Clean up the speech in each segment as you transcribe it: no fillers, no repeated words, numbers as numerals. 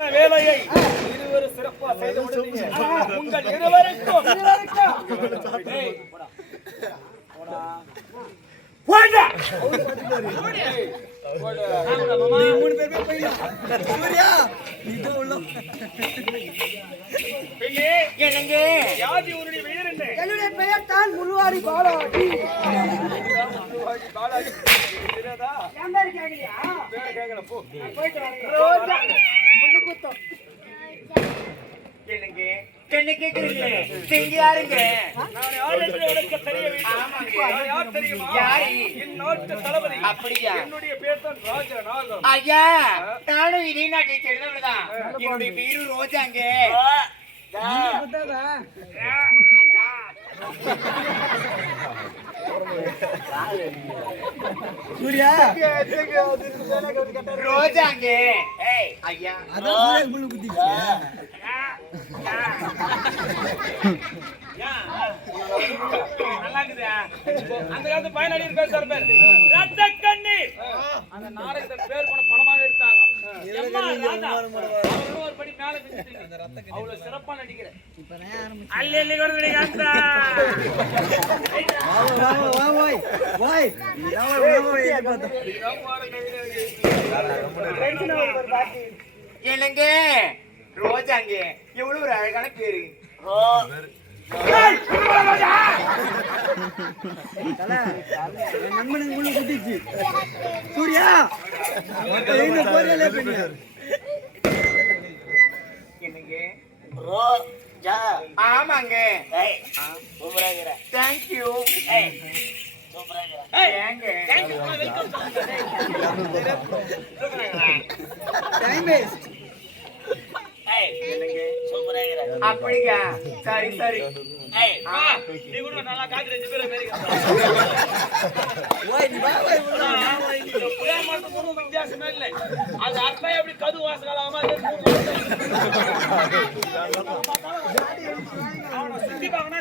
வேலையை இருவரும் சிறப்பாக செய்து முடித்தீங்க. உங்கள் இருவருக்கும் என்னுடைய பெயர் தான் முள்வாரி பாலாஜி. என்ன கேக்குறீங்க? நீங்க யாருங்க? நான் யார் என்று உனக்கு தெரிய வேண்டும். நான் யார் தெரியுமா? என் நாட்டு தளபதி. அப்படியா? என்னுடைய பேர் தான் ராஜநாகம். ஐயா, நானும் இதே நாட்டை சேர்ந்தவர்தான். என்னுடைய பேரு ரோஜாங்க. ரோஜாங்க. ஐயா அந்த காலத்து பயனாளி பேர் ரத்தக்கண்ணி. அந்த நாடகத்தின் பேர் போன படமாக எடுத்தாங்க. ஒரு படி மேல அவ்வளவு சிறப்பா நடிக்கிறேன். அல்லி என்னங்க ரோஜாங்க, எவ்வளவு ஒரு அழகான பேரு. சூர்யா என்னங்க ஆமாங்க. தேங்க்யூ. அப்படியா? சரி சரி. நீ கூட நல்லா காக்குறேன். வித்தியாசமே இல்லை. அது அர்த்தம் எப்படி கது வாசகாலாமா சுத்தி பாக்கனா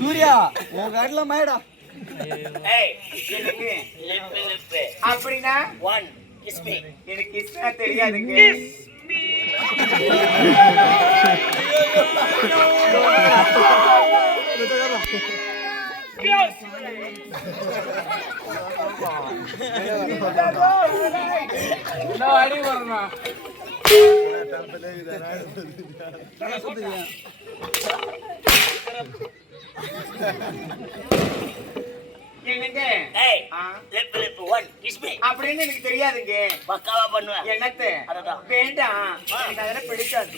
சூர்யா உன் காட்டுல மாயடா. அப்படின்னா எனக்கு கிஸ்னா தெரியாதுங்க. அடி வரணும். அப்படின்னு எனக்கு தெரியாதுங்க. பக்காவா பண்ணுவேன். என்னத்த வேண்டாம், எனக்கு அதெல்லாம் பிடிக்காது.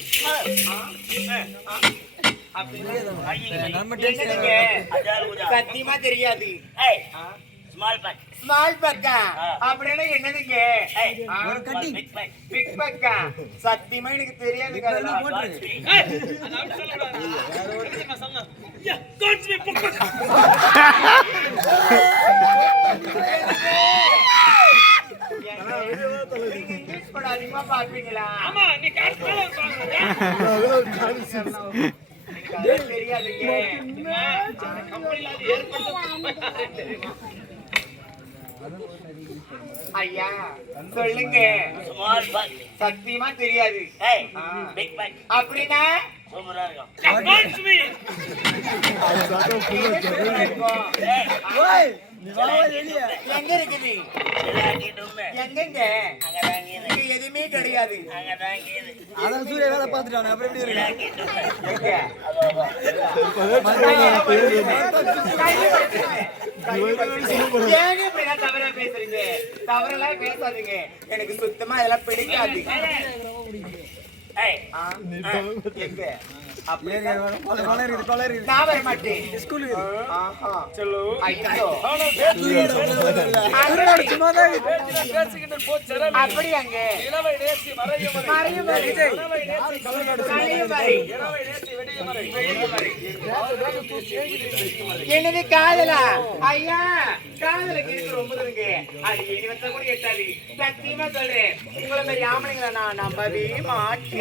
சத்தியமா தெரியாது. ஸ்மால் பக்கா அப்படின்னா என்னதுங்க? பிக் பக்கா சத்தியமா எனக்கு தெரியாதுங்க. இங்கிலீஷ் படம் அதிகமா பாப்பீங்களா? தெரியாதுங்க. ஐயா சொல்லுங்க. சத்தியமா தெரியாது. அப்படின்னா எங்க இருக்குது? எங்கங்க? எதுவுமே கிடையாது. அதான் சூர்யா வேலை பார்த்துட்டானே, அப்புறம் எப்படி இருக்கு? தவறா பேசுறீங்க? தவறெல்லாம் பேசாதீங்க. எனக்கு சுத்தமா இதெல்லாம் பிடிக்காது. நான் வர மாட்டேன். அப்படியாங்க? என்னது காதலா? ஐயா காதலுக்கு இருக்கு ரொம்ப இருக்கு. அது இனிவத்த கூட எட்டாது. சத்தியமா சொல்றேன், உங்களை மாதிரி ஆம்பளைங்களை நான் நம்பவே மாட்டேன்.